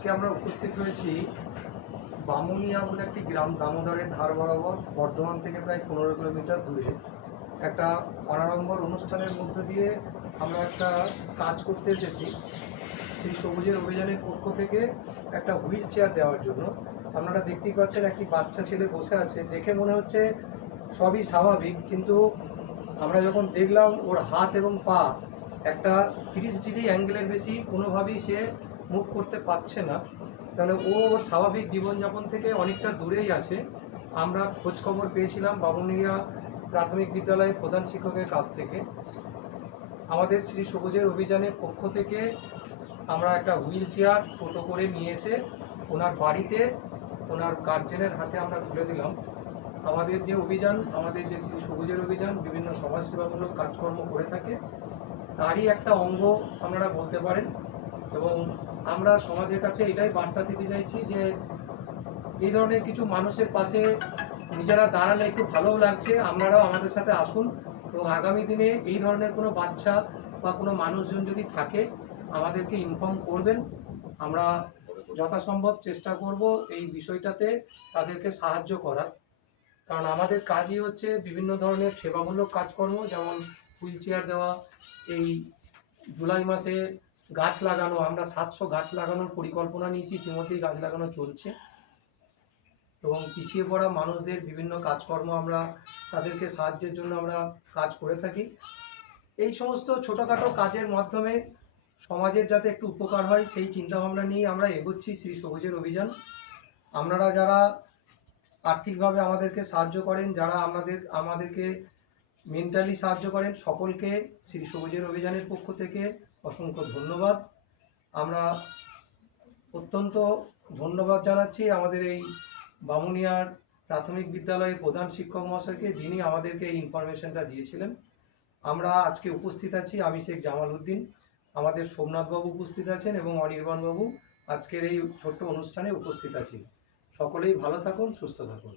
আজকে আমরা উপস্থিত হয়েছি বামুনিয়া বলে একটি গ্রাম, দামোদরের ধার বরাবর, বর্ধমান থেকে প্রায় পনেরো কিলোমিটার দূরে। একটা অনাড়ম্বর অনুষ্ঠানের মধ্য দিয়ে আমরা একটা কাজ করতে এসেছি। সেই সবুজের অভিযানের পক্ষ থেকে একটা হুইল চেয়ার দেওয়ার জন্য। আপনারা দেখতেই পাচ্ছেন একটি বাচ্চা ছেলে বসে আছে। দেখে মনে হচ্ছে সবই স্বাভাবিক, কিন্তু আমরা যখন দেখলাম ওর হাত এবং পা একটা তিরিশ ডিগ্রি অ্যাঙ্গেলের বেশি, কোনোভাবেই সে মুভ করতে পারছে না। তাহলে ও স্বাভাবিক জীবনযাপন থেকে অনেকটা দূরেই আছে। আমরা খোঁজ খবর পেয়েছিলাম বাবুনিয়া প্রাথমিক বিদ্যালয়ের প্রধান শিক্ষকের কাছ থেকে। আমাদের শ্রী সবুজের অভিযানের পক্ষ থেকে আমরা একটা হুইল চেয়ার টোটো করে নিয়ে এসে ওনার বাড়িতে ওনার গার্জেনের হাতে আমরা তুলে দিলাম। আমাদের যে অভিযান, আমাদের যে শ্রী সবুজের অভিযান, বিভিন্ন সমাজসেবামূলক কাজকর্ম করে থাকে, তারই একটা অঙ্গ আপনারা বলতে পারেন এবং আমরা সমাজের কাছে এটাই বার্তা দিতে চাইছি যে এই ধরনের কিছু মানুষের পাশে নিজেরা দাঁড়ালে একটু ভালোও লাগছে, আপনারাও আমাদের সাথে আসুন এবং আগামী দিনে এই ধরনের কোনো বাচ্চা বা কোনো মানুষজন যদি থাকে, আমাদেরকে ইনফর্ম করবেন। আমরা যথাসম্ভব চেষ্টা করব এই বিষয়টাতে তাদেরকে সাহায্য করার। কারণ আমাদের কাজই হচ্ছে বিভিন্ন ধরনের সেবামূলক কাজকর্ম, যেমন হুইল চেয়ার দেওয়া, এই জুলাই মাসে গাছ লাগানো, আমরা সাতশো গাছ লাগানোর পরিকল্পনা নিয়েছি, ইতিমধ্যেই গাছ লাগানো চলছে। এবং পিছিয়ে পড়া মানুষদের বিভিন্ন কাজকর্ম আমরা তাদেরকে সাহায্যের জন্য আমরা কাজ করে থাকি। এই সমস্ত ছোটোখাটো কাজের মাধ্যমে সমাজের যাতে একটু উপকার হয়, সেই চিন্তাভাবনা নিয়ে আমরা এগোচ্ছি শ্রী সবুজের অভিযান। আপনারা যারা আর্থিকভাবে আমাদেরকে সাহায্য করেন, যারা আমাদের, আমাদেরকে মেন্টালি সাহায্য করেন, সকলকে শ্রী সবুজের অভিযানের পক্ষ থেকে অসংখ্য ধন্যবাদ। আমরা অত্যন্ত ধন্যবাদ জানাচ্ছি আমাদের এই বামুনিয়ার প্রাথমিক বিদ্যালয়ের প্রধান শিক্ষক মহাশয়কে, যিনি আমাদেরকে এই ইনফরমেশনটা দিয়েছিলেন। আমরা আজকে উপস্থিত আছি আমি শেখ জামাল উদ্দিন। আমাদের সোমনাথবাবু উপস্থিত আছেন এবং অনির্বাণবাবু আজকের এই ছোট্ট অনুষ্ঠানে উপস্থিত আছি সকলেই ভালো থাকুন, সুস্থ থাকুন।